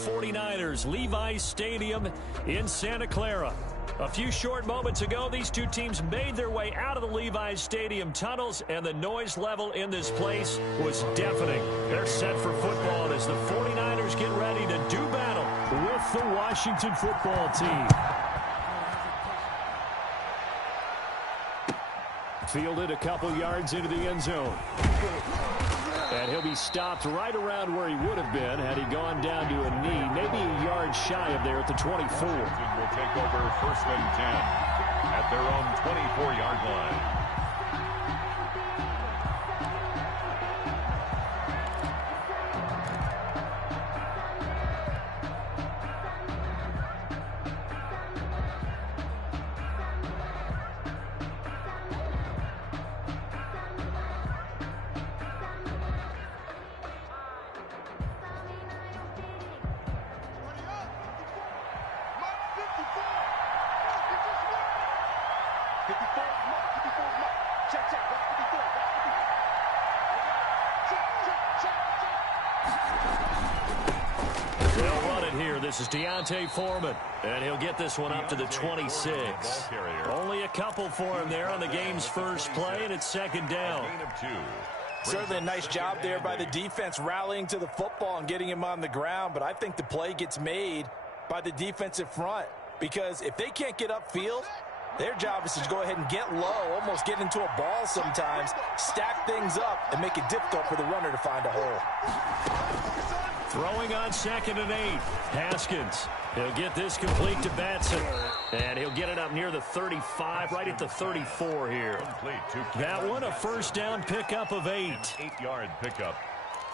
49ers, Levi's Stadium in Santa Clara. A few short moments ago, these two teams made their way out of the Levi's Stadium tunnels, and the noise level in this place was deafening. They're set for football as the 49ers get ready to do battle with the Washington football team. Fielded a couple yards into the end zone. And he'll be stopped right around where he would have been had he gone down to a knee, maybe a yard shy of there at the 24. Will take over 1st and 10 at their own 24-yard line. This is D'Onta Foreman, and he'll get this one up to the 26. Only a couple for him there on the game's first play, and it's 2nd down. Certainly a nice job there by the defense rallying to the football and getting him on the ground, but I think the play gets made by the defensive front because if they can't get upfield, their job is to go ahead and get low, almost get into a ball sometimes, stack things up, and make it difficult for the runner to find a hole. Throwing on 2nd and 8. Haskins. He'll get this complete to Batson. And he'll get it up near the 35, right at the 34 here. That one, a 1st down pickup of 8. 8-yard pickup.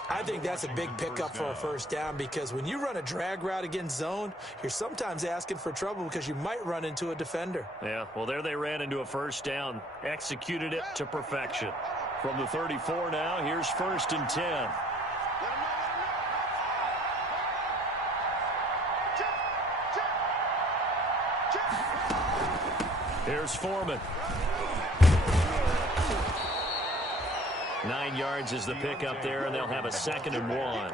I think that's a big pickup for a 1st down because when you run a drag route against zone, you're sometimes asking for trouble because you might run into a defender. Yeah, well, there they ran into a 1st down. Executed it to perfection. From the 34 now, here's 1st and 10. Here's Foreman. 9 yards is the pickup there, and they'll have a 2nd and 1.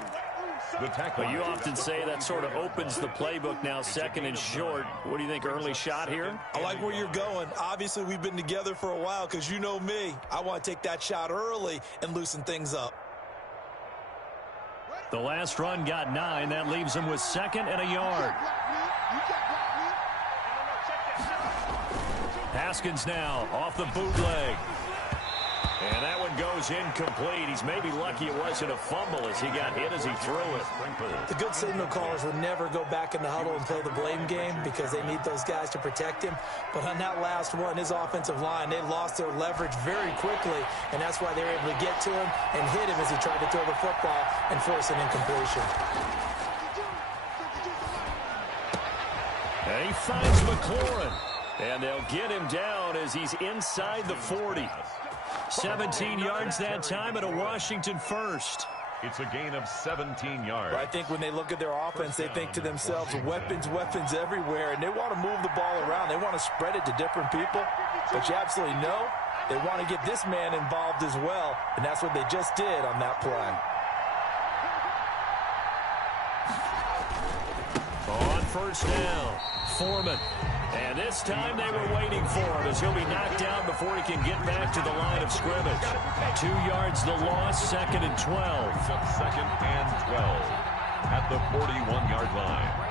But you often say that sort of opens the playbook now, 2nd and short. What do you think, early shot here? I like where you're going. Obviously, we've been together for a while because you know me. I want to take that shot early and loosen things up. The last run got 9. That leaves him with 2nd and a yard. Haskins now off the bootleg. And that one goes incomplete. He's maybe lucky it wasn't a fumble as he got hit as he threw it. The good signal callers would never go back in the huddle and play the blame game because they need those guys to protect him. But on that last one, his offensive line, they lost their leverage very quickly, and that's why they were able to get to him and hit him as he tried to throw the football and force an incompletion. And he finds McLaurin. And they'll get him down as he's inside the 40. 17 yards that time and a Washington 1st. It's a gain of 17 yards. I think when they look at their offense, they think to themselves, weapons everywhere, and they want to move the ball around. They want to spread it to different people. But you absolutely know they want to get this man involved as well, and that's what they just did on that play. On 1st down, Foreman. And this time they were waiting for him as he'll be knocked down before he can get back to the line of scrimmage. 2 yards the loss, 2nd and 12. 2nd and 12 at the 41-yard line.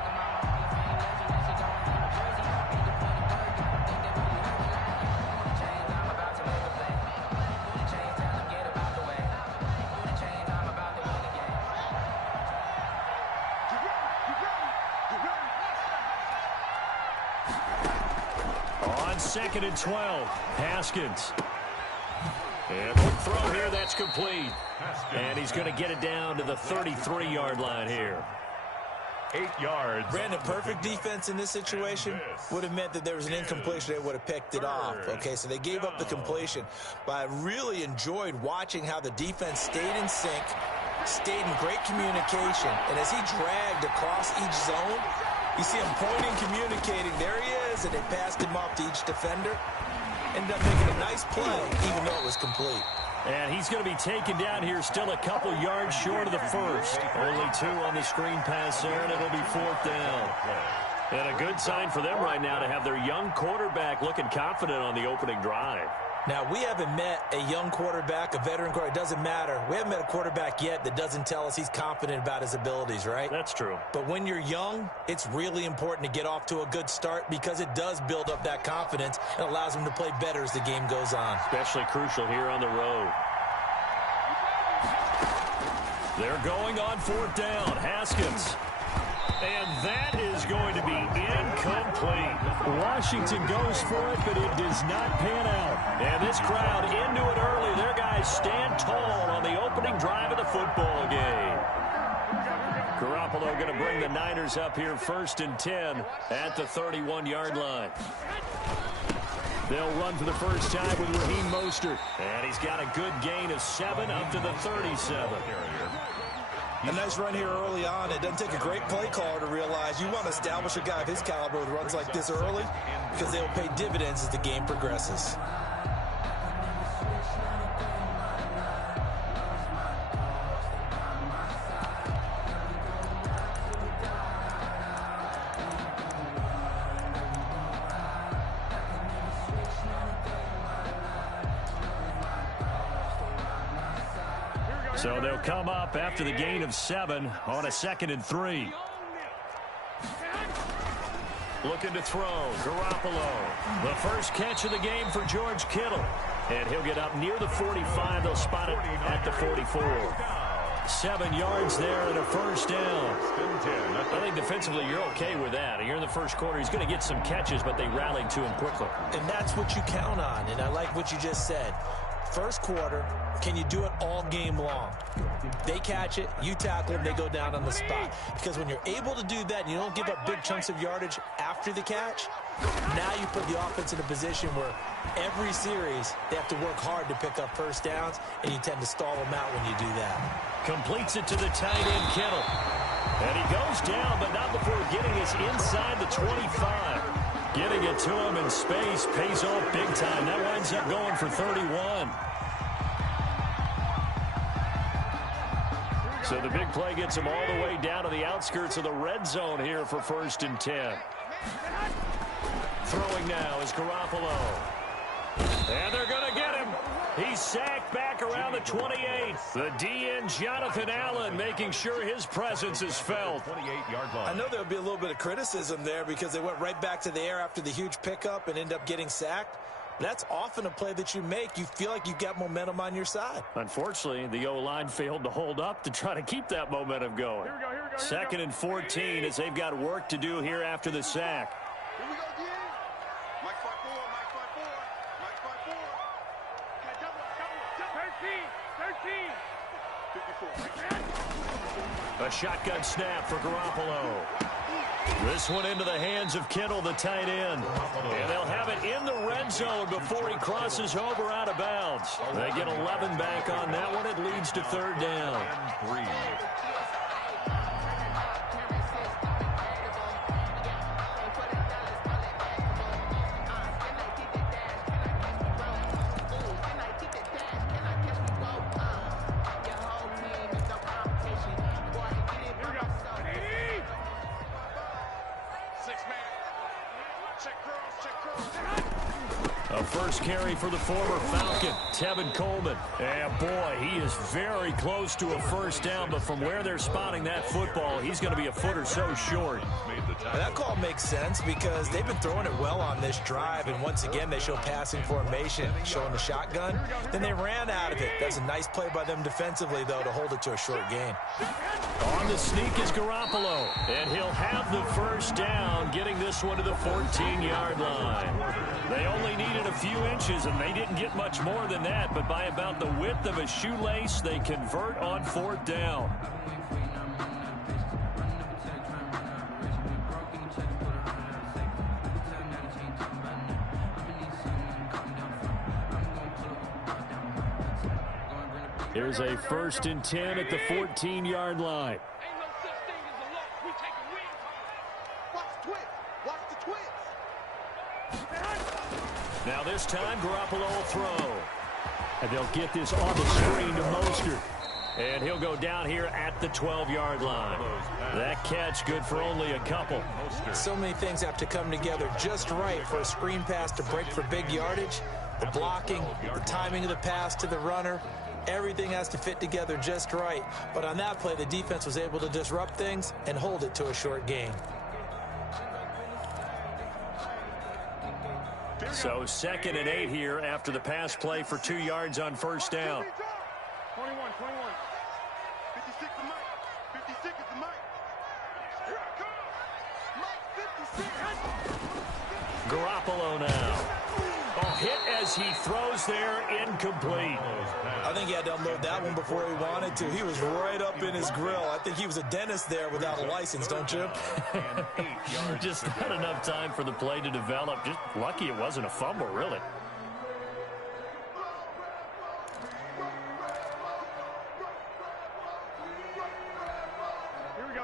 On 2nd and 12, Haskins. And quick throw here, that's complete. And he's going to get it down to the 33-yard line here. 8 yards. Brandon, perfect defense in this situation would have meant that there was an incompletion. They would have picked it off. Okay, so they gave up the completion. But I really enjoyed watching how the defense stayed in sync, stayed in great communication. And as he dragged across each zone, you see him pointing, communicating. There he is, and they passed him off to each defender. Ended up making a nice play, even though it was complete. And he's going to be taken down here still a couple yards short of the first. Only 2 on the screen pass there, and it'll be 4th down. And a good sign for them right now to have their young quarterback looking confident on the opening drive. Now, we haven't met a young quarterback, a veteran quarterback. It doesn't matter. We haven't met a quarterback yet that doesn't tell us he's confident about his abilities, right? That's true. But when you're young, it's really important to get off to a good start because it does build up that confidence and allows him to play better as the game goes on. Especially crucial here on the road. They're going on 4th down. Haskins. And that is going to be incomplete. Washington goes for it, but it does not pan out. And this crowd into it early. Their guys stand tall on the opening drive of the football game. Garoppolo going to bring the Niners up here 1st and 10 at the 31-yard line. They'll run for the first time with Raheem Mostert. And he's got a good gain of 7 up to the 37. A nice run here early on. It doesn't take a great play caller to realize you want to establish a guy of his caliber with runs like this early because they'll pay dividends as the game progresses. So they'll come up after the gain of 7 on a 2nd and 3. Looking to throw. Garoppolo. The first catch of the game for George Kittle. And he'll get up near the 45. They'll spot it at the 44. 7 yards there and a first down. I think defensively you're okay with that. You're in the first quarter. He's going to get some catches, but they rallied to him quickly. And that's what you count on. And I like what you just said. First quarter, can you do it all game long? They catch it, you tackle them, they go down on the spot. Because when you're able to do that and you don't give up big chunks of yardage after the catch, now you put the offense in a position where every series they have to work hard to pick up first downs, and you tend to stall them out when you do that. Completes it to the tight end, Kittle. And he goes down, but not before getting us inside the 25. Getting it to him in space pays off big time. That winds up going for 31. So the big play gets him all the way down to the outskirts of the red zone here for 1st and 10. Throwing now is Garoppolo. And they're going to get him. He's sacked back around the 28. The DN, Jonathan Allen, making sure his presence is felt. 28-yard line. I know there'll be a little bit of criticism there because they went right back to the air after the huge pickup and end up getting sacked. That's often a play that you make. You feel like you've got momentum on your side. Unfortunately, the O-line failed to hold up to try to keep that momentum going. Here we go. 2nd and 14 as they've got work to do here after the sack. Here we go again. Mike 5-4. 13. 54. A shotgun snap for Garoppolo. This one into the hands of Kittle, the tight end. And they'll have it in the red zone before he crosses over out of bounds. They get 11 back on that one. It leads to 3rd down. 3. A first carry for the former Falcon, Tevin Coleman. And boy, he is very close to a first down, but from where they're spotting that football, he's going to be a foot or so short. And that call makes sense because they've been throwing it well on this drive, and once again they show passing formation, showing the shotgun. Then they ran out of it. That's a nice play by them defensively, though, to hold it to a short gain. On the sneak is Garoppolo, and he'll have the first down, getting this one to the 14-yard line. They only needed a few inches, and they didn't get much more than that, but by about the width of a shoelace, they convert on 4th down. Here's a 1st and 10 at the 14-yard line. Ain't no such thing as a loss. We taking wins home. Watch the twist. Watch the twist. Now this time, Garoppolo will throw. And they'll get this on the screen to Mostert. And he'll go down here at the 12-yard line. That catch good for only a couple. So many things have to come together just right for a screen pass to break for big yardage. The blocking, the timing of the pass to the runner, everything has to fit together just right. But on that play, the defense was able to disrupt things and hold it to a short gain. So 2nd and 8 here after the pass play for 2 yards on first down. 21. 56 to Mike. 56 is the Mike. Here it comes. Mike 56. Garoppolo now. Oh, hit as he throws there, incomplete. I think he had to unload that one before he wanted to. He was right up in his grill. I think he was a dentist there without a license, don't you? Just not enough time for the play to develop. Just lucky it wasn't a fumble, really.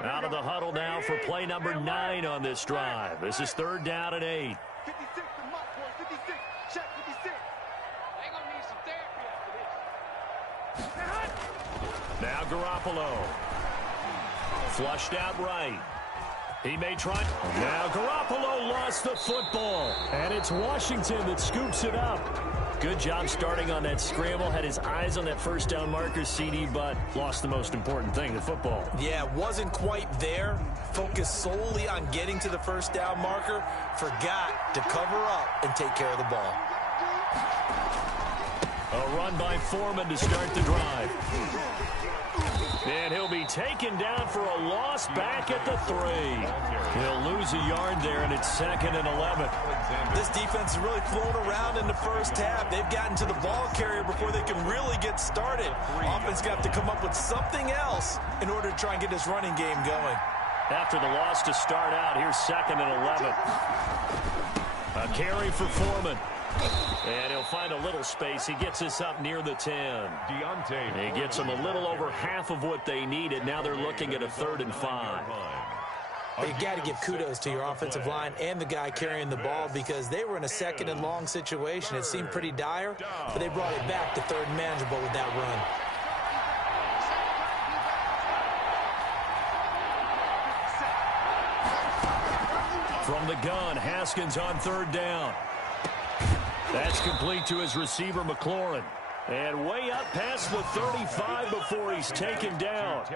Out of the huddle now for play number 9 on this drive. This is 3rd down and 8. 56 to Mike, boy. 56. Check 56. They gonna need some therapy after this. Now Garoppolo. Flushed out right. He may try. Now Garoppolo lost the football. And it's Washington that scoops it up. Good job starting on that scramble. Had his eyes on that first down marker, CD, but lost the most important thing, the football. Yeah, wasn't quite there. Focused solely on getting to the first down marker. Forgot to cover up and take care of the ball. A run by Foreman to start the drive. And he'll be taken down for a loss back at the 3. He'll lose a yard there, and it's 2nd and 11. This defense has really flown around in the first half. They've gotten to the ball carrier before they can really get started. Offense got to come up with something else in order to try and get this running game going. After the loss to start out, here's 2nd and 11. A carry for Foreman. And he'll find a little space. He gets us up near the 10. He gets them a little over half of what they needed. Now they're looking at a 3rd and 5. You got to give kudos to your offensive line and the guy carrying the ball because they were in a 2nd and long situation. It seemed pretty dire, but they brought it back to 3rd and manageable with that run. From the gun, Haskins on 3rd down. That's complete to his receiver, McLaurin. And way up past the 35 before he's taken down.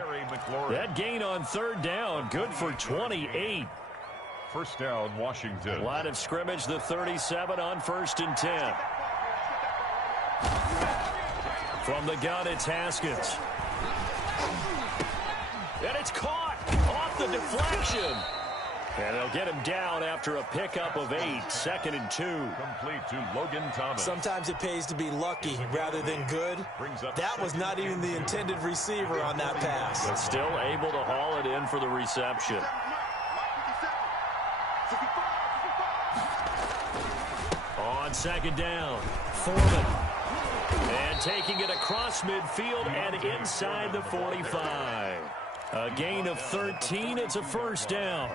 That gain on 3rd down, good for 28. First down, Washington. Line of scrimmage, the 37 on 1st and 10. From the gun, it's Haskins. And it's caught off the deflection. And they'll get him down after a pickup of 8, 2nd and 2. Complete to Logan Thomas. Sometimes it pays to be lucky rather than good. That was not even the intended receiver on that pass. But still able to haul it in for the reception. On 2nd down, Foreman. And taking it across midfield and inside the 45. A gain of 13. It's a 1st down.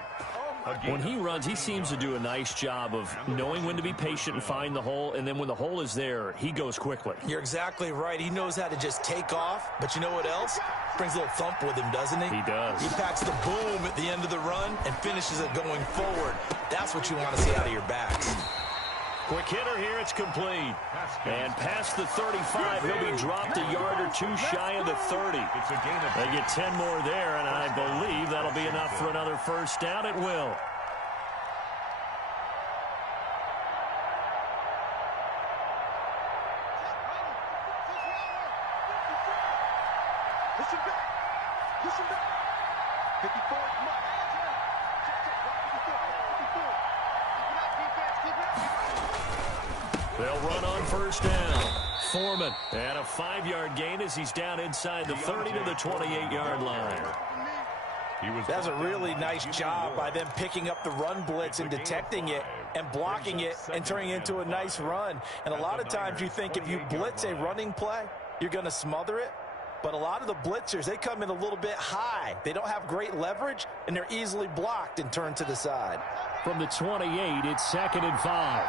When he runs, he seems to do a nice job of knowing when to be patient and find the hole, and then when the hole is there, he goes quickly. You're exactly right. He knows how to just take off, but you know what else? Brings a little thump with him, doesn't he? He does. He packs the boom at the end of the run and finishes it going forward. That's what you want to see out of your backs. Quick hitter here, it's complete. And past the 35, he'll be dropped a yard or 2 shy of the 30. They get 10 more there, and I believe that'll be enough for another 1st down. It will. Listen back. Listen back. 54 is Mike. They'll run on 1st down. Foreman. And a 5-yard gain as he's down inside the 30 to the 28-yard line. That's a really nice job by them picking up the run blitz and detecting it and blocking it and turning it into a nice run. And a lot of times you think if you blitz a running play, you're going to smother it. But a lot of the blitzers, they come in a little bit high. They don't have great leverage, and they're easily blocked and turned to the side. From the 28, it's 2nd and 5.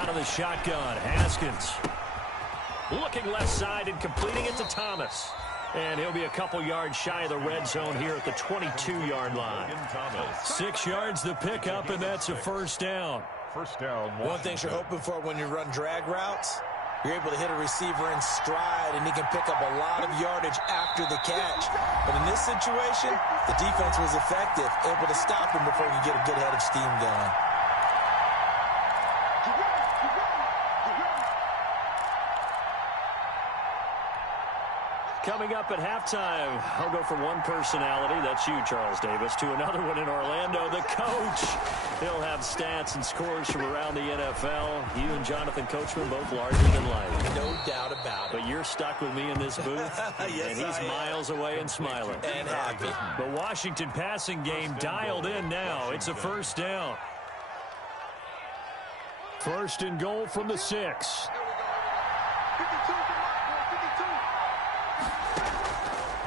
Out of the shotgun, Haskins. Looking left side and completing it to Thomas. And he'll be a couple yards shy of the red zone here at the 22-yard line. 6 yards the pickup, and that's a first down. First down. One thing you're hoping for when you run drag routes, you're able to hit a receiver in stride, and he can pick up a lot of yardage after the catch. But in this situation, the defense was effective, able to stop him before he could get a good head of steam going. Coming up at halftime, I'll go from one personality, that's you, Charles Davis, to another one in Orlando, the coach. He'll have stats and scores from around the NFL. You and Jonathan Coachman both larger than life. No doubt about it. But you're stuck with me in this booth, yes, and he's miles away and smiling. And happy. The Washington passing game dialed in now. It's a first down. First and goal from the 6.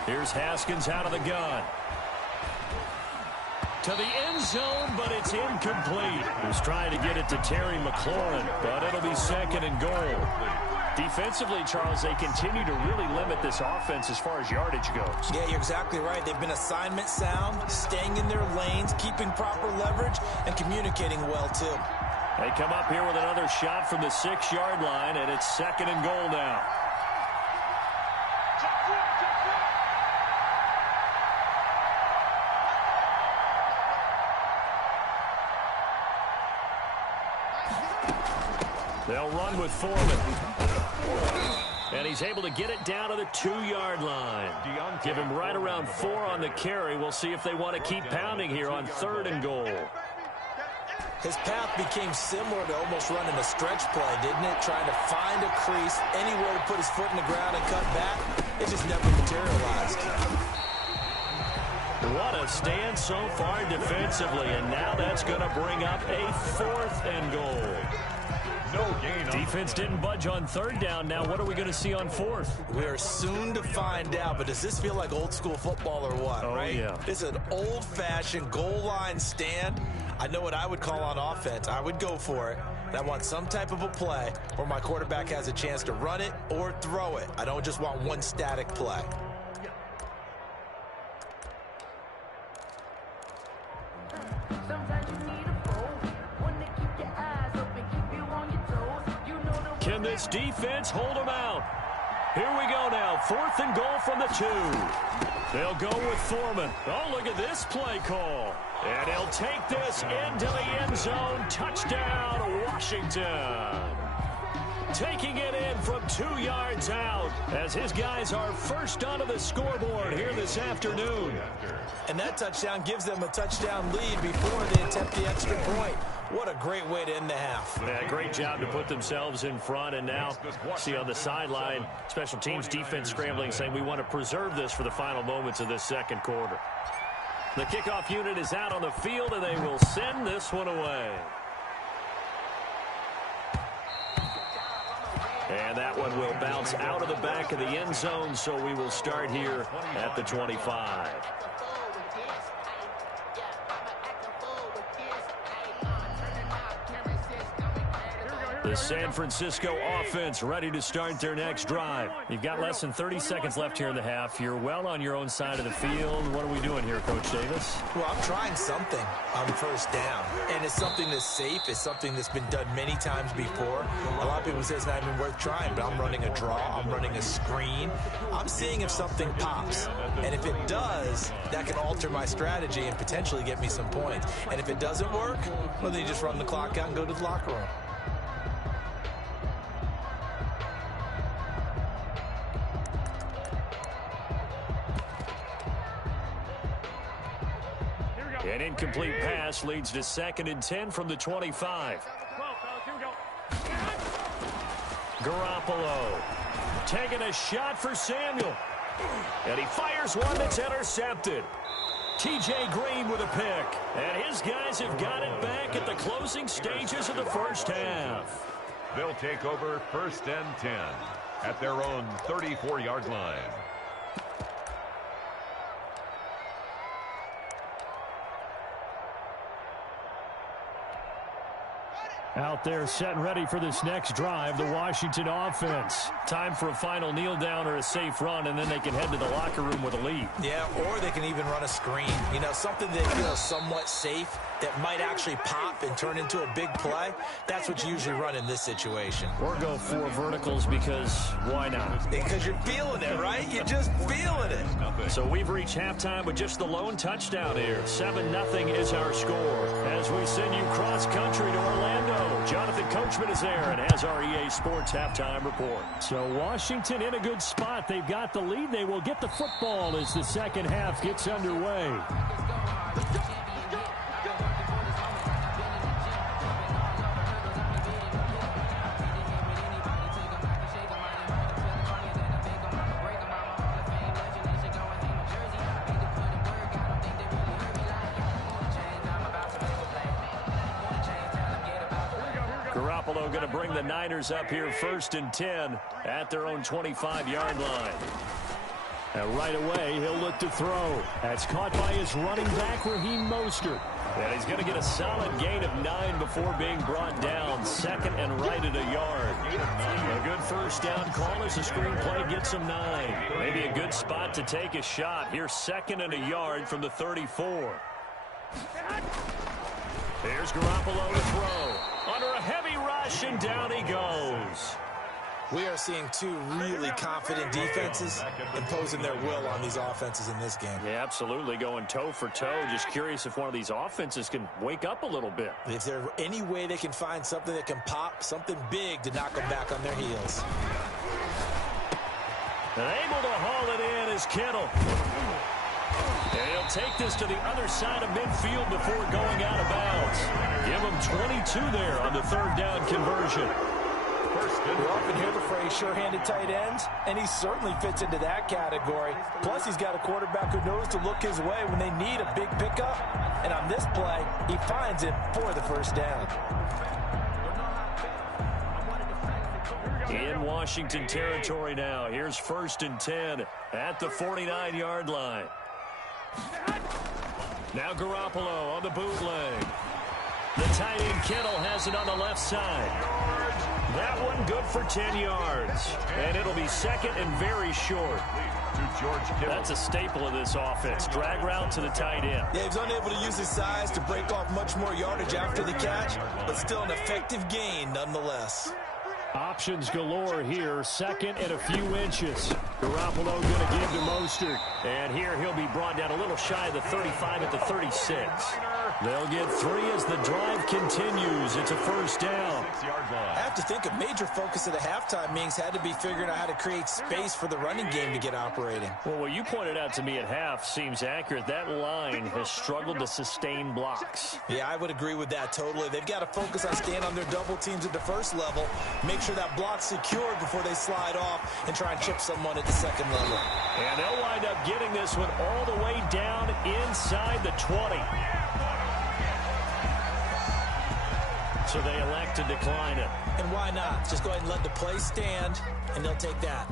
Here's Haskins out of the gun. To the end zone, but it's incomplete. He's trying to get it to Terry McLaurin, but it'll be second and goal. Defensively, Charles, they continue to really limit this offense as far as yardage goes. Yeah, you're exactly right. They've been assignment sound, staying in their lanes, keeping proper leverage, and communicating well, too. They come up here with another shot from the 6-yard line, and it's second and goal now. They'll run with Foreman. And he's able to get it down to the 2-yard line. Give him right around 4 on the carry. We'll see if they want to keep pounding here on third and goal. His path became similar to almost running a stretch play, didn't it? Trying to find a crease, anywhere to put his foot in the ground and cut back. It just never materialized. What a stand so far defensively, and now that's going to bring up a 4th and goal. No gain. Defense didn't budge on third down. Now what are we going to see on 4th? We are soon to find out, but does this feel like old school football or what, right? Yeah. This is an old-fashioned goal line stand. I know what I would call on offense. I would go for it. And I want some type of a play where my quarterback has a chance to run it or throw it. I don't just want one static play. Can this defense hold them out? Here we go now. 4th and goal from the 2. They'll go with Foreman. Oh, look at this play call. And he'll take this into the end zone. Touchdown, Washington. Taking it in from 2 yards out as his guys are first onto the scoreboard here this afternoon. And that touchdown gives them a touchdown lead before they attempt the extra point. What a great way to end the half. Yeah, great job to put themselves in front. And now, see on the sideline, special teams defense scrambling, saying we want to preserve this for the final moments of this second quarter. The kickoff unit is out on the field, and they will send this one away. And that one will bounce out of the back of the end zone, so we will start here at the 25. The San Francisco offense ready to start their next drive. You've got less than 30 seconds left here in the half. You're well on your own side of the field. What are we doing here, Coach Davis? Well, I'm trying something on first down. And it's something that's safe. It's something that's been done many times before. A lot of people say it's not even worth trying, but I'm running a draw. I'm running a screen. I'm seeing if something pops. And if it does, that can alter my strategy and potentially get me some points. And if it doesn't work, well, then you just run the clock out and go to the locker room. An incomplete pass leads to 2nd and 10 from the 25. Garoppolo taking a shot for Samuel. And he fires one that's intercepted. T.J. Green with a pick. And his guys have got it back at the closing stages of the first half. They'll take over 1st and 10 at their own 34-yard line. Out there set and ready for this next drive, the Washington offense. Time for a final kneel down or a safe run, and then they can head to the locker room with a lead. Yeah, or they can even run a screen. You know, something that feels somewhat safe that might actually pop and turn into a big play. That's what you usually run in this situation. Or go 4 verticals because why not? Because you're feeling it, right? You're just feeling it. So we've reached halftime with just the lone touchdown here. 7-0 is our score. As we send you cross-country to Orlando, Jonathan Coachman is there and has our EA Sports halftime report. So Washington in a good spot. They've got the lead. They will get the football as the second half gets underway. Garoppolo going to bring the Niners up here 1st and 10 at their own 25-yard line. And right away, he'll look to throw. That's caught by his running back, Raheem Mostert. And he's going to get a solid gain of 9 before being brought down. 2nd and right at a yard. A good first down call as the screenplay gets him 9. Maybe a good spot to take a shot. Here's 2nd and a yard from the 34. Here's Garoppolo to throw. Under a heavy rush, and down he goes. We are seeing 2 really confident defenses imposing their will on these offenses in this game. Yeah, absolutely, going toe for toe. Just curious if one of these offenses can wake up a little bit. If there's any way they can find something that can pop, something big to knock them back on their heels. And able to haul it in is Kittle. And he'll take this to the other side of midfield before going out of bounds. Give him 22 there on the 3rd down conversion. We often hear the phrase sure-handed tight ends, and he certainly fits into that category. Plus, he's got a quarterback who knows to look his way when they need a big pickup. And on this play, he finds it for the first down. In Washington territory now. Here's 1st and 10 at the 49-yard line. Now Garoppolo on the bootleg. The tight end Kittle has it on the left side. That one good for 10 yards. And it'll be 2nd and very short. That's a staple of this offense. Drag route to the tight end. Yeah, he's unable to use his size to break off much more yardage after the catch, but still an effective gain nonetheless. Options galore here. 2nd and a few inches. Garoppolo going to give to Mostert. And here he'll be brought down a little shy of the 35 at the 36. They'll get 3 as the drive continues. It's a first down. I have to think a major focus of the halftime meetings had to be figuring out how to create space for the running game to get operating. Well, what you pointed out to me at half seems accurate. That line has struggled to sustain blocks. Yeah, I would agree with that totally. They've got to focus on staying on their double teams at the first level, make sure that block's secured before they slide off and try and chip someone at the second level. And they'll wind up getting this one all the way down inside the 20. So they elect to decline it. And why not? Just go ahead and let the play stand, and they'll take that.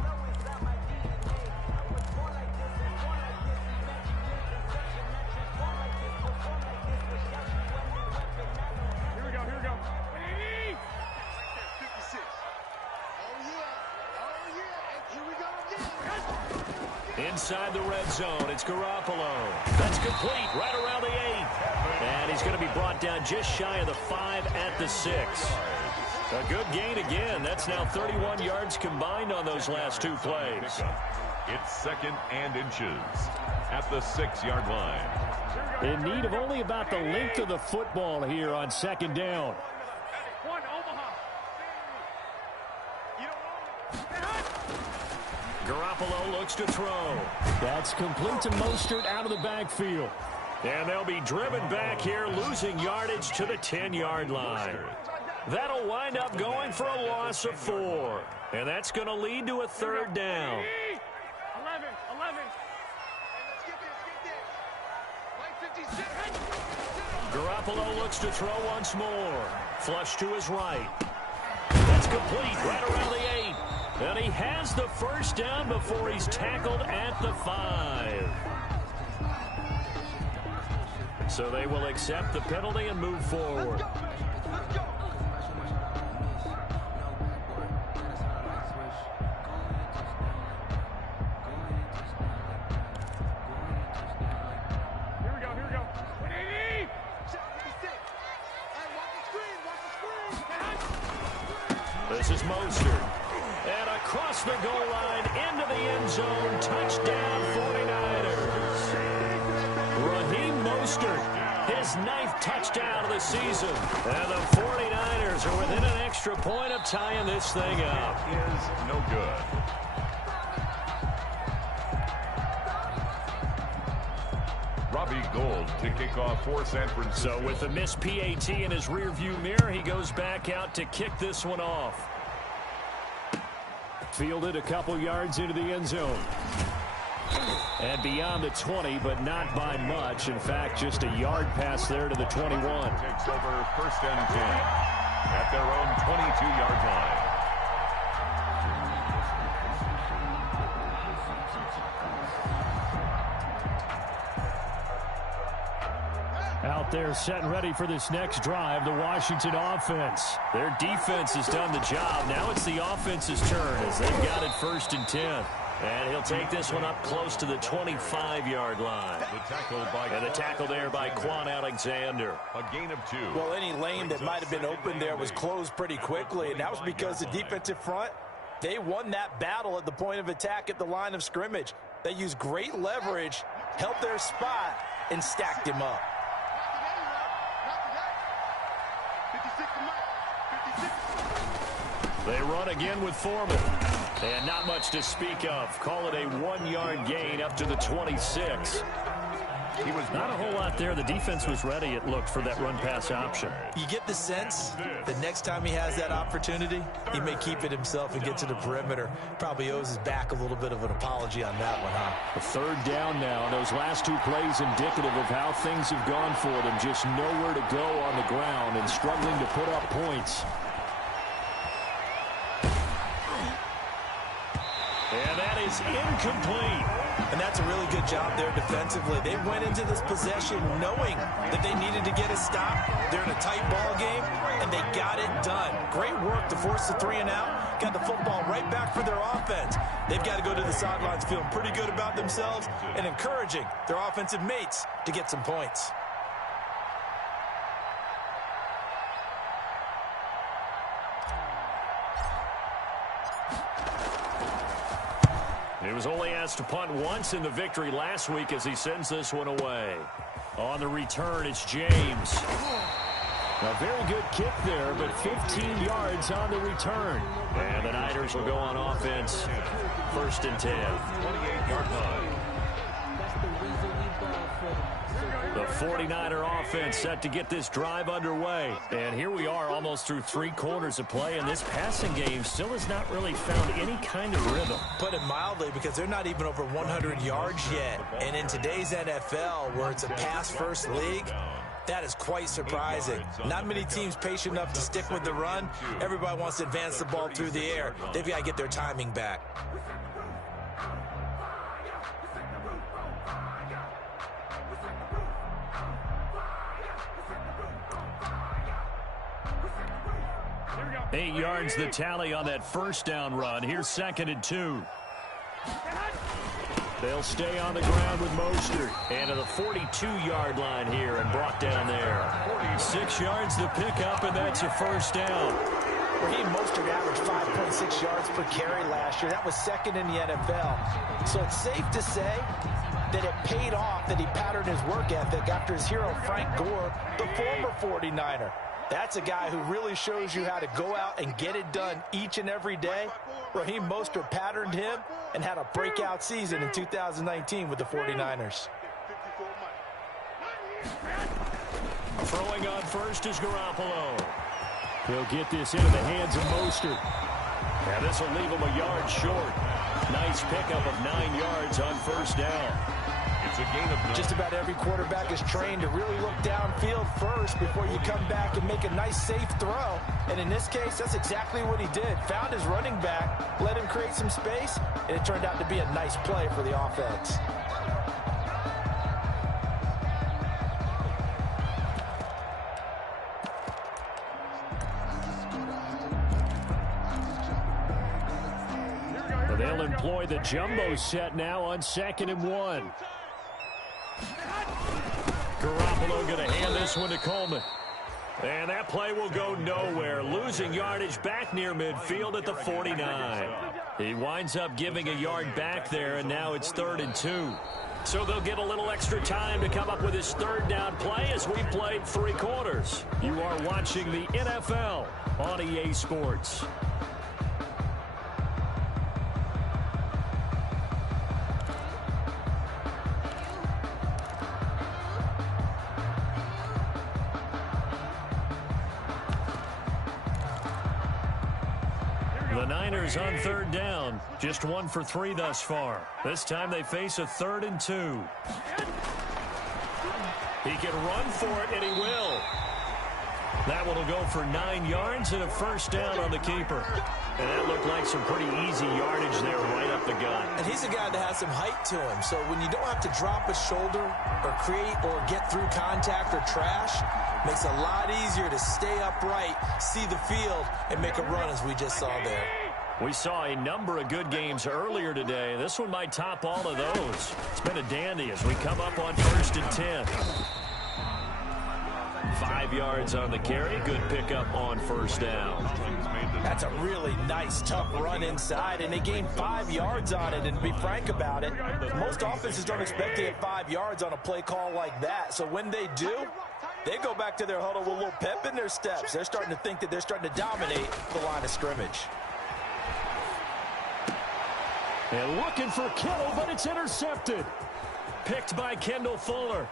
Here we go, here we go. 56. Oh, yeah, here we go again. Inside the red zone, it's Garoppolo. That's complete, right around the 8. And he's going to be brought down just shy of the 5 at the 6. A good gain again. That's now 31 yards combined on those last 2 plays. It's 2nd and inches at the 6-yard line. In need of only about the length of the football here on 2nd down. One, Omaha. Garoppolo looks to throw. That's complete to Mostert out of the backfield. And they'll be driven back here, losing yardage to the 10-yard line. That'll wind up going for a loss of 4. And that's going to lead to a 3rd down. 11. Let's get this. Like 56. Garoppolo looks to throw once more. Flush to his right. That's complete right around the 8. And he has the first down before he's tackled at the 5. So they will accept the penalty and move forward. This is Mostert. And across the goal line into the end zone. Touchdown 49ers. Raheem Mostert, his 9th touchdown of the season. And the 49ers are within an extra point of tying this thing up. Is no good. Robbie Gould to kick off for San Francisco. So with the missed PAT in his rearview mirror, he goes back out to kick this one off. Fielded a couple yards into the end zone. And beyond the 20, but not by much. In fact, just a yard pass there to the 21. Takes over 1st and 10 at their own 22-yard line. Out there set and ready for this next drive, the Washington offense. Their defense has done the job. Now it's the offense's turn as they've got it 1st and 10. And he'll take this one up close to the 25-yard line. The tackle there by Quan Alexander. A gain of 2. Well, any lane that might have been open there was closed pretty quickly, and that was because the defensive front, they won that battle at the point of attack at the line of scrimmage. They used great leverage, held their spot, and stacked him up. They run again with Foreman. And not much to speak of. Call it a 1-yard gain up to the 26. He was not a whole lot there. The defense was ready, it looked, for that run-pass option. You get the sense that next time he has that opportunity, he may keep it himself and get to the perimeter. Probably owes his back a little bit of an apology on that one, huh? A 3rd down now. Those last 2 plays indicative of how things have gone for them. Just nowhere to go on the ground and struggling to put up points. And that is incomplete. And that's a really good job there defensively. They went into this possession knowing that they needed to get a stop. They're in a tight ball game, and they got it done. Great work to force the 3 and out. Got the football right back for their offense. They've got to go to the sidelines feeling pretty good about themselves and encouraging their offensive mates to get some points. He was only asked to punt once in the victory last week as he sends this one away. On the return, it's James. A very good kick there, but 15 yards on the return. And the Niners will go on offense. 1st and 10. 28-yard line. The 49er offense set to get this drive underway. And here we are almost through 3 quarters of play, and this passing game still has not really found any kind of rhythm. Put it mildly, because they're not even over 100 yards yet. And in today's NFL, where it's a pass-first league, that is quite surprising. Not many teams patient enough to stick with the run. Everybody wants to advance the ball through the air. They've got to get their timing back. Eight yards the tally on that 1st down run. Here's 2nd and 2. They'll stay on the ground with Mostert. And to the 42-yard line here and brought down there. 6 yards the pickup, and that's a 1st down. Raheem Mostert averaged 5.6 yards per carry last year. That was 2nd in the NFL. So it's safe to say that it paid off that he patterned his work ethic after his hero Frank Gore, the former 49er. That's a guy who really shows you how to go out and get it done each and every day. Raheem Mostert patterned him and had a breakout season in 2019 with the 49ers. Throwing on first is Garoppolo. He'll get this into the hands of Mostert. And this will leave him a yard short. Nice pickup of 9 yards on 1st down. It's a gain of 9. Just about every quarterback is trained to really look downfield first before you come back and make a nice, safe throw. And in this case, that's exactly what he did. Found his running back, let him create some space, and it turned out to be a nice play for the offense. They'll employ the jumbo set now on 2nd and 1. Garoppolo going to hand this one to Coleman. And that play will go nowhere, losing yardage back near midfield at the 49. He winds up giving a yard back there, and now it's 3rd and 2. So they'll get a little extra time to come up with his 3rd down play as we played 3 quarters. You are watching the NFL on EA Sports. The Niners on 3rd down. Just 1 for 3 thus far. This time they face a 3rd and 2. He can run for it, and he will. That one will go for 9 yards and a 1st down on the keeper. And that looked like some pretty easy yardage there right up the gut. And he's a guy that has some height to him. So when you don't have to drop a shoulder or create or get through contact or trash, makes it a lot easier to stay upright, see the field, and make a run as we just saw there. We saw a number of good games earlier today. This one might top all of those. It's been a dandy as we come up on 1st and 10. 5 yards on the carry. Good pickup on 1st down. That's a really nice, tough run inside, and they gained 5 yards on it. And to be frank about it, most offenses don't expect to get 5 yards on a play call like that. So when they do, they go back to their huddle with a little pep in their steps. They're starting to think that they're starting to dominate the line of scrimmage. And looking for Kittle, but it's intercepted. Picked by Kendall Fuller.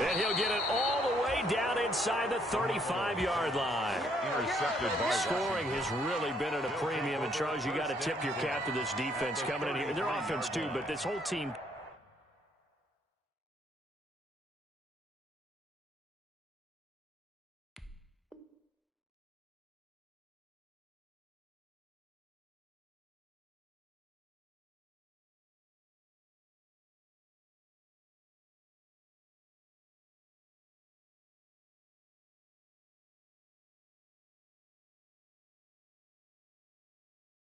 And he'll get it all the way down inside the 35-yard line. Intercepted by Scoring has really been at a premium. And, Charles, you got to tip your cap to this defense coming in here. Their offense, too, but this whole team.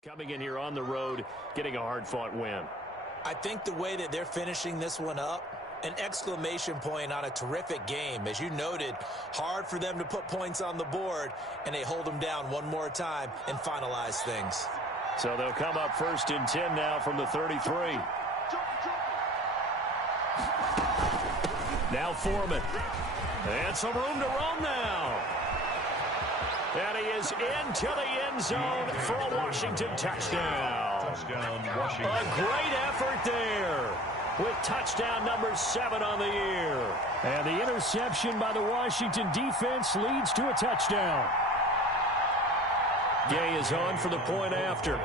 Coming in here on the road, getting a hard-fought win. I think the way that they're finishing this one up, an exclamation point on a terrific game. As you noted, hard for them to put points on the board, and they hold them down one more time and finalize things. So they'll come up 1st and 10 now from the 33. Now Foreman. And some room to roam now. And he is into the end zone for a Washington touchdown. Washington. A great effort there with touchdown number 7 on the year. And the interception by the Washington defense leads to a touchdown. Gay is on for the point after.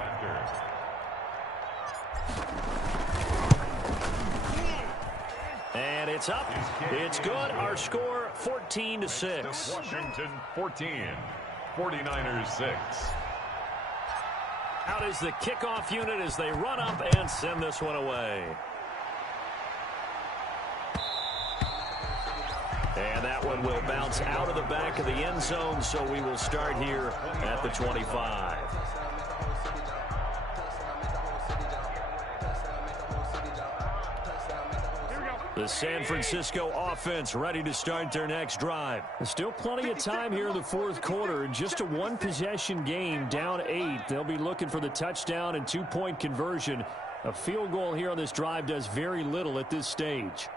And it's up. It's good. Our score 14-6. Washington 14. 49ers 6. Out is the kickoff unit as they run up and send this one away. And that one will bounce out of the back of the end zone, so we will start here at the 25. The San Francisco offense ready to start their next drive. There's still plenty of time here in the 4th quarter. Just a 1-possession game, down 8. They'll be looking for the touchdown and 2-point conversion. A field goal here on this drive does very little at this stage.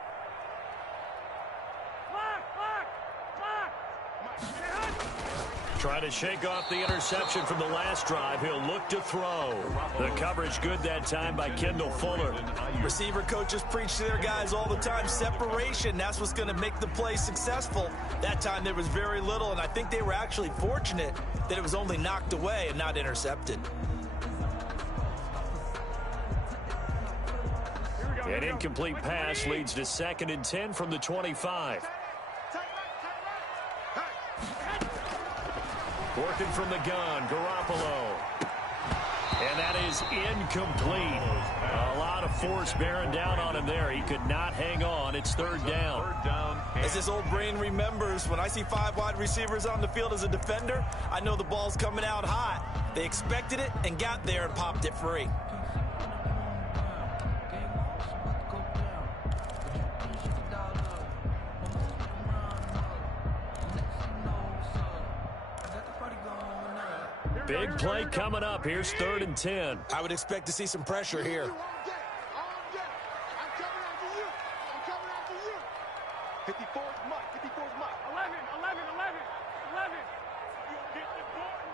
Trying to shake off the interception from the last drive. He'll look to throw. The coverage good that time by Kendall Fuller. Receiver coaches preach to their guys all the time. Separation, that's what's going to make the play successful. That time there was very little, and I think they were actually fortunate that it was only knocked away and not intercepted. An incomplete pass leads to 2nd and 10 from the 25. Working from the gun, Garoppolo. And that is incomplete. A lot of force bearing down on him there. He could not hang on. It's 3rd down. As his old brain remembers, when I see 5 wide receivers on the field as a defender, I know the ball's coming out hot. They expected it and got there and popped it free. Big play coming up. Here's 3rd and 10. I would expect to see some pressure here. I'm coming after you. I'm coming after you. 54 is Mike. 54 is Mike. 11. You don't get the points.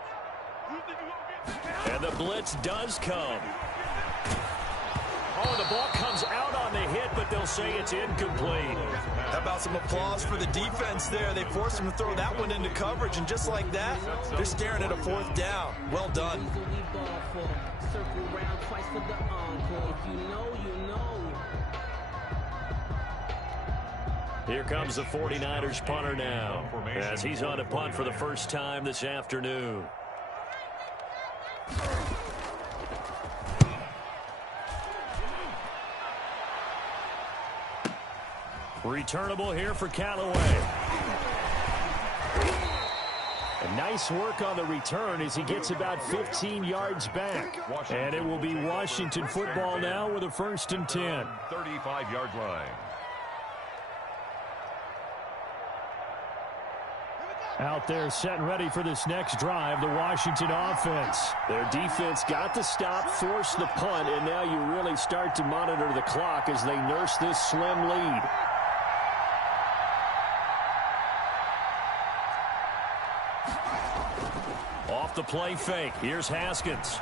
You think you won't get And the blitz does come. Oh, the ball comes out on the hit, but they'll say it's incomplete. How about some applause for the defense there? They forced him to throw that one into coverage, and just like that, they're staring at a 4th down. Well done. Here comes the 49ers punter now, as he's on a punt for the first time this afternoon. Returnable here for Callaway. And nice work on the return as he gets about 15 yards back. And it will be Washington football now with a 1st and 10. 35-yard line. Out there set and ready for this next drive, the Washington offense. Their defense got the stop, forced the punt, and now you really start to monitor the clock as they nurse this slim lead. Off the play fake. Here's Haskins.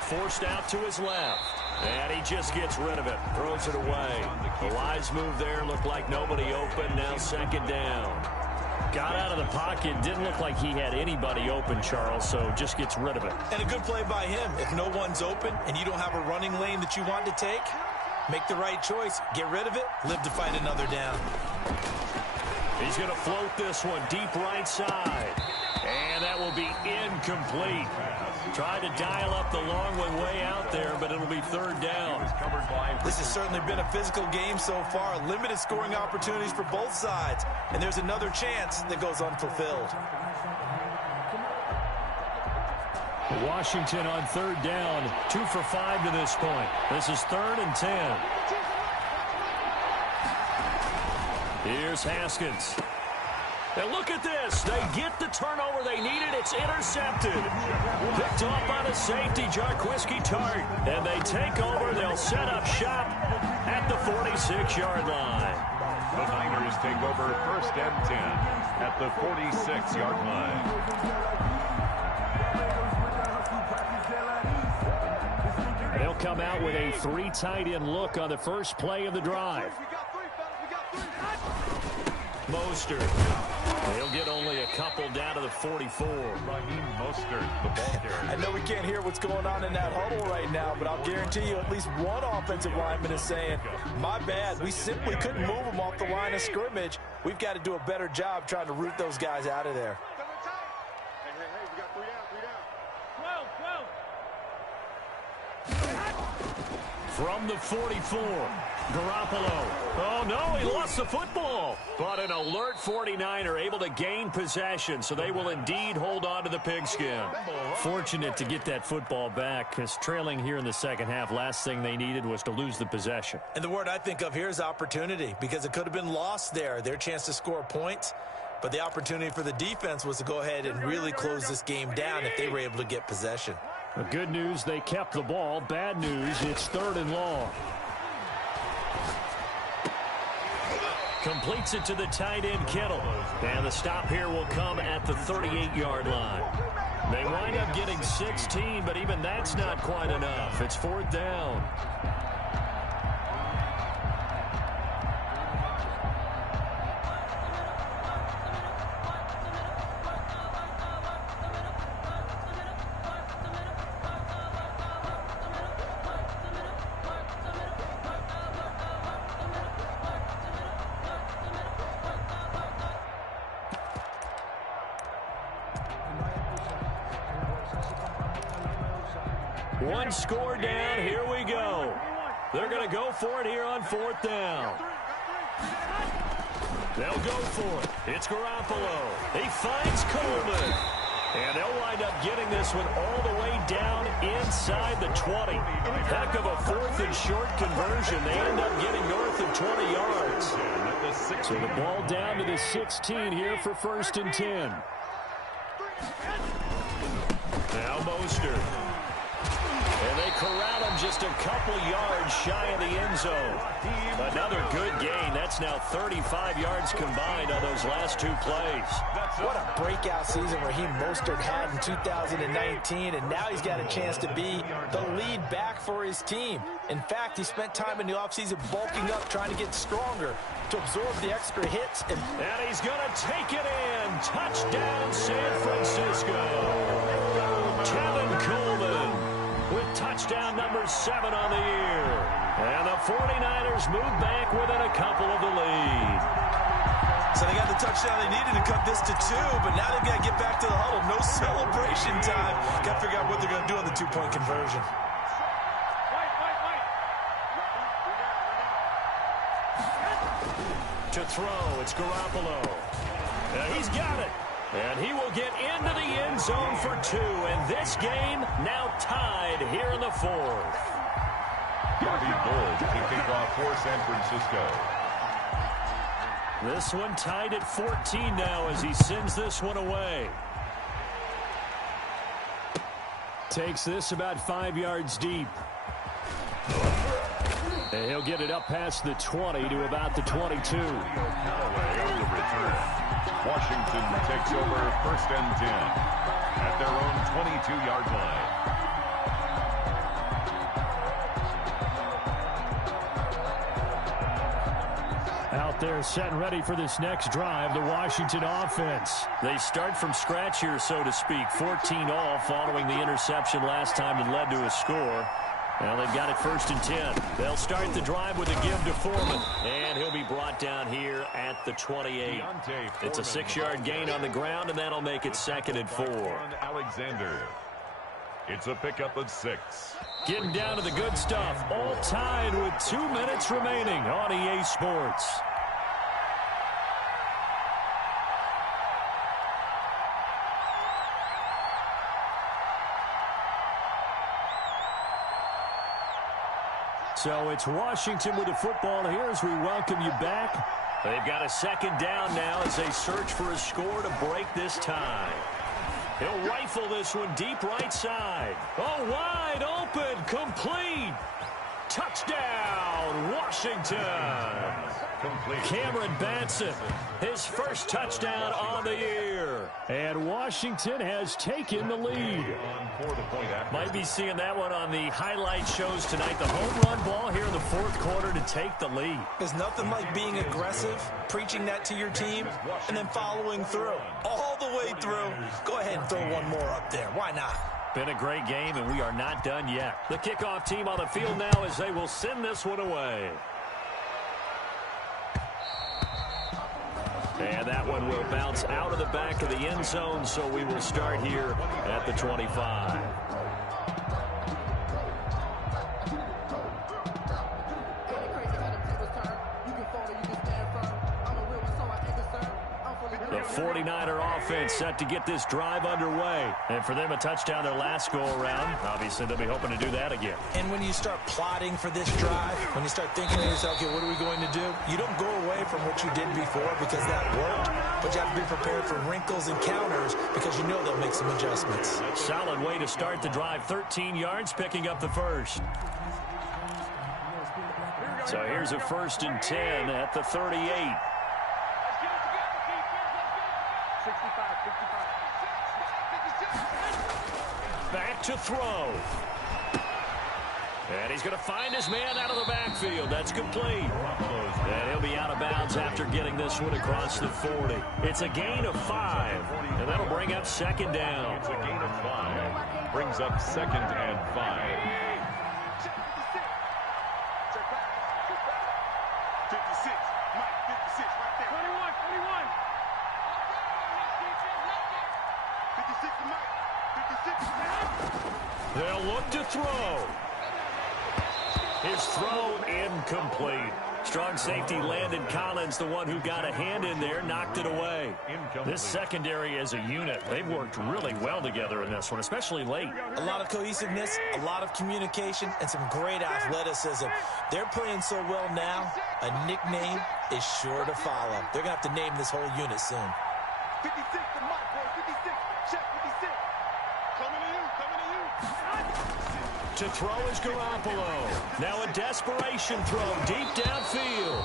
Forced out to his left. And he just gets rid of it. Throws it away. The wise move there. Looked like nobody open. Now 2nd down. Got out of the pocket. Didn't look like he had anybody open, Charles, so just gets rid of it. And a good play by him. If no one's open and you don't have a running lane that you want to take, make the right choice. Get rid of it. Live to fight another down. He's going to float this one deep right side. And that will be incomplete. Tried to dial up the long one way out there, but it'll be 3rd down. This has certainly been a physical game so far. Limited scoring opportunities for both sides. And there's another chance that goes unfulfilled. Washington on 3rd down. 2 for 5 to this point. This is 3rd and 10. Here's Haskins. And look at this. They get the turnover they needed. It's intercepted. Picked off by the safety, Jarquiski Tart. And they take over. They'll set up shop at the 46-yard line. The Niners take over 1st and 10 at the 46-yard line. They'll come out with a 3 tight end look on the first play of the drive. Mostert. He'll get only a couple down to the 44. Raheem Mostert, the ball carrier. I know we can't hear what's going on in that huddle right now, but I'll guarantee you at least one offensive lineman is saying, my bad, we simply couldn't move them off the line of scrimmage. We've got to do a better job trying to root those guys out of there. Hey, we got 3 down. 12. From the 44, Garoppolo. Oh, no, he lost the football. But an alert 49er able to gain possession, so they will indeed hold on to the pigskin. Fortunate to get that football back, because trailing here in the second half, last thing they needed was to lose the possession. And the word I think of here is opportunity, because it could have been lost there, their chance to score points. But the opportunity for the defense was to go ahead and really close this game down if they were able to get possession. The good news, they kept the ball. Bad news, it's 3rd and long. Completes it to the tight end, Kittle. And the stop here will come at the 38-yard line. They wind up getting 16, but even that's not quite enough. It's 4th down. One score down. Here we go. They're going to go for it here on 4th down. They'll go for it. It's Garoppolo. He finds Coleman. And they'll wind up getting this one all the way down inside the 20. Heck of a 4th and short conversion. They end up getting north of 20 yards. So the ball down to the 16 here for 1st and 10. Now Mostert. And they corral him just a couple yards shy of the end zone. Another good gain. That's now 35 yards combined on those last two plays. What a breakout season Raheem Mostert had in 2019, and now he's got a chance to be the lead back for his team. In fact, he spent time in the offseason bulking up, trying to get stronger to absorb the extra hits. And he's going to take it in. Touchdown, San Francisco. Kevin Coleman with touchdown number 7 on the year. And the 49ers move back within a couple of the lead. So they got the touchdown they needed to cut this to 2, but now they've got to get back to the huddle. No celebration time. Got to figure out what they're going to do on the 2-point conversion. To throw, it's Garoppolo. He's got it. And he will get into the end zone for 2. And this game now tied here in the 4th. Bobby Gould to kick off for San Francisco. This one tied at 14 now as he sends this one away. Takes this about 5 yards deep. And he'll get it up past the 20 to about the 22. Callaway on the return. Washington takes over 1st and 10 at their own 22-yard line. Out there set and ready for this next drive, the Washington offense. They start from scratch here, so to speak. 14-all following the interception last time that led to a score. Well, they've got it 1st and 10. They'll start the drive with a give to Foreman. And he'll be brought down here at the 28. It's a 6-yard gain on the ground, and that'll make it 2nd and 4. Alexander. It's a pickup of 6. Getting down to the good stuff. All tied with 2 minutes remaining on EA Sports. So it's Washington with the football here as we welcome you back. They've got a 2nd down now as they search for a score to break this tie. He'll rifle this one deep right side. Oh, wide open, complete. Touchdown, Washington. Complete. Cameron Batson, his first touchdown on the year. And Washington has taken the lead. Might be seeing that one on the highlight shows tonight. The home run ball here in the 4th quarter to take the lead. There's nothing like being aggressive, preaching that to your team, and then following through. All the way through. Go ahead and throw one more up there. Why not? Been a great game, and we are not done yet. The kickoff team on the field now as they will send this one away. And that one will bounce out of the back of the end zone, so we will start here at the 25. The 49er offense set to get this drive underway. And for them, a touchdown their last go-around. Obviously, they'll be hoping to do that again. And when you start plotting for this drive, when you start thinking to yourself, okay, what are we going to do? You don't go away from what you did before because that worked. But you have to be prepared for wrinkles and counters because you know they'll make some adjustments. Solid way to start the drive. 13 yards, picking up the first. So here's a 1st and 10 at the 38. Back to throw. And he's going to find his man out of the backfield. That's complete. And he'll be out of bounds after getting this one across the 40. It's a gain of 5. And that'll bring up 2nd down. It's a gain of 5. Brings up 2nd and 5. 56, Mike, 56, right there. 21, 21. 56 to Mike, 56 to Mike. They'll look to throw. His throw incomplete. Strong safety Landon Collins, the one who got a hand in there, knocked it away. This secondary as a unit, they've worked really well together in this one, especially late. A lot of cohesiveness, a lot of communication, and some great athleticism. They're playing so well now, a nickname is sure to follow. They're going to have to name this whole unit soon. 56 to Mike, boy, 56. Check 56. To throw is Garoppolo. Now a desperation throw deep downfield.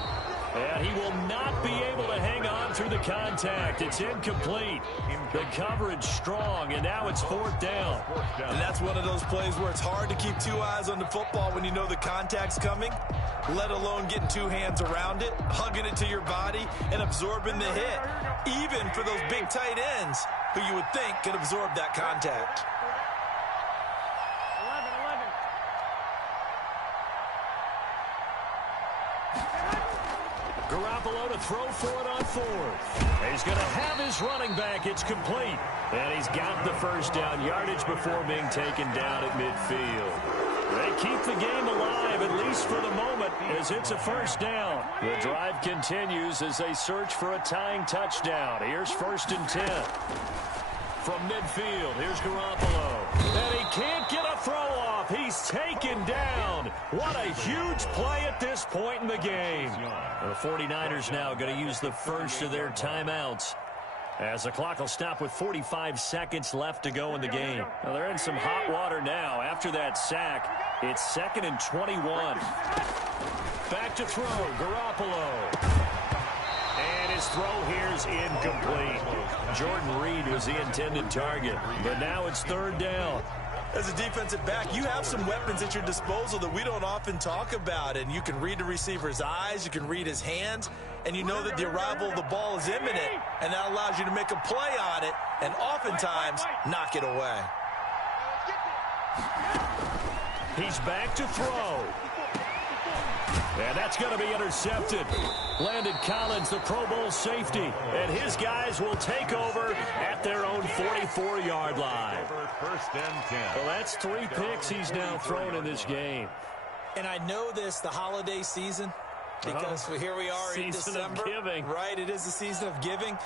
And he will not be able to hang on through the contact. It's incomplete. The coverage strong, and now it's fourth down. And that's one of those plays where it's hard to keep two eyes on the football when you know the contact's coming, let alone getting two hands around it, hugging it to your body, and absorbing the hit, even for those big tight ends who you would think could absorb that contact. Garoppolo to throw for it on fourth. He's going to have his running back. It's complete. And he's got the first down yardage before being taken down at midfield. They keep the game alive, at least for the moment, as it's a first down. The drive continues as they search for a tying touchdown. Here's 1st and 10. From midfield, here's Garoppolo. And he can't get a throw off. He's taken down. What a huge play at this point in the game. The 49ers now going to use the first of their timeouts, as the clock will stop with 45 seconds left to go in the game. Now they're in some hot water now. After that sack, it's 2nd and 21. Back to throw, Garoppolo. And his throw here is incomplete. Jordan Reed was the intended target, but now it's 3rd down. As a defensive back, you have some weapons at your disposal that we don't often talk about, and you can read the receiver's eyes, you can read his hands, and you know that the arrival of the ball is imminent, and that allows you to make a play on it and oftentimes knock it away. He's back to throw. And that's going to be intercepted. Landon Collins, the Pro Bowl safety, and his guys will take over at their own 44-yard line. 1st and 10. Well, that's 3 picks he's now thrown in this game. And I know this, the holiday season, because here we are in December. Season of giving. Right, it is the season of giving.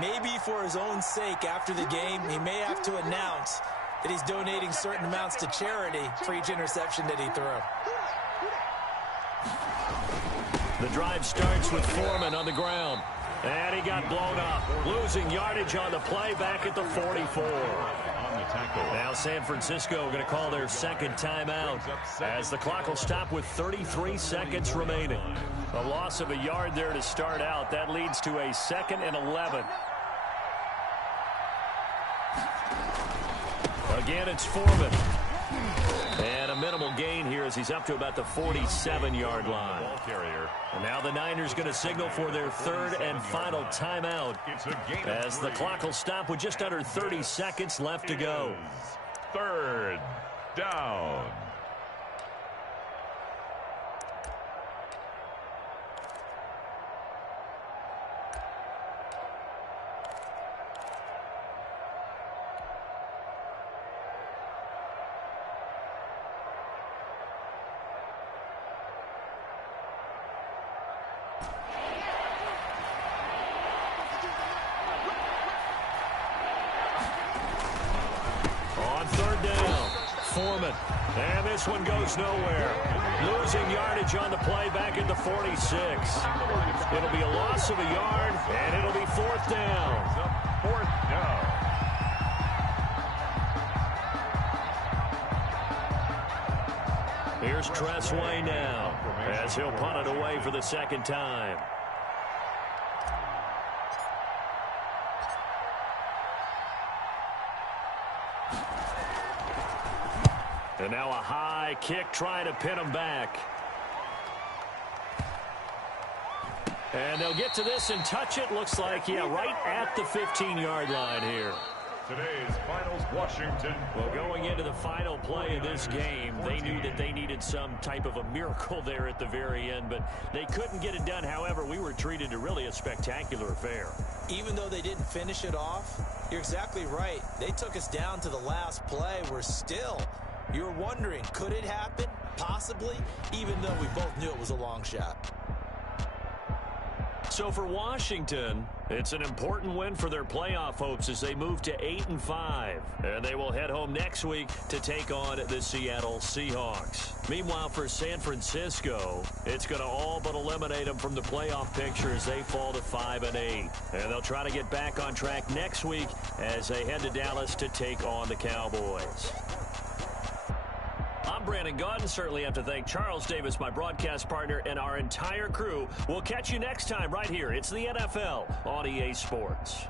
Maybe for his own sake after the game, he may have to announce that he's donating certain amounts to charity for each interception that he threw. The drive starts with Foreman on the ground. And he got blown up. Losing yardage on the play back at the 44. Now San Francisco going to call their second timeout, as the clock will stop with 33 seconds remaining. A loss of a yard there to start out. That leads to a 2nd and 11. Again, it's Foreman. And a minimal gain here as he's up to about the 47-yard line. And now the Niners going to signal for their 3rd and final timeout, as the clock will stop with just under 30 seconds left to go. 3rd down. Foreman. And this one goes nowhere. Losing yardage on the play back at the 46. It'll be a loss of a yard, and it'll be 4th down. 4th down. Here's Tress Way now, as he'll punt it away for the 2nd time. And now a high kick trying to pin him back. And they'll get to this and touch it. Looks like, yeah, right at the 15-yard line here. Today's finals, Washington. Well, going into the final play of this game, they knew that they needed some type of a miracle there at the very end, but they couldn't get it done. However, we were treated to really a spectacular affair. Even though they didn't finish it off, you're exactly right. They took us down to the last play. We're still, you're wondering, could it happen? Possibly, even though we both knew it was a long shot. So for Washington, It's an important win for their playoff hopes as they move to 8-5. And they will head home next week to take on the Seattle Seahawks. Meanwhile, for San Francisco, it's going to all but eliminate them from the playoff picture as they fall to 5-8. And they'll try to get back on track next week as they head to Dallas to take on the Cowboys. I'm Brandon Gaudin. Certainly have to thank Charles Davis, my broadcast partner, and our entire crew. We'll catch you next time right here. It's the NFL on EA Sports.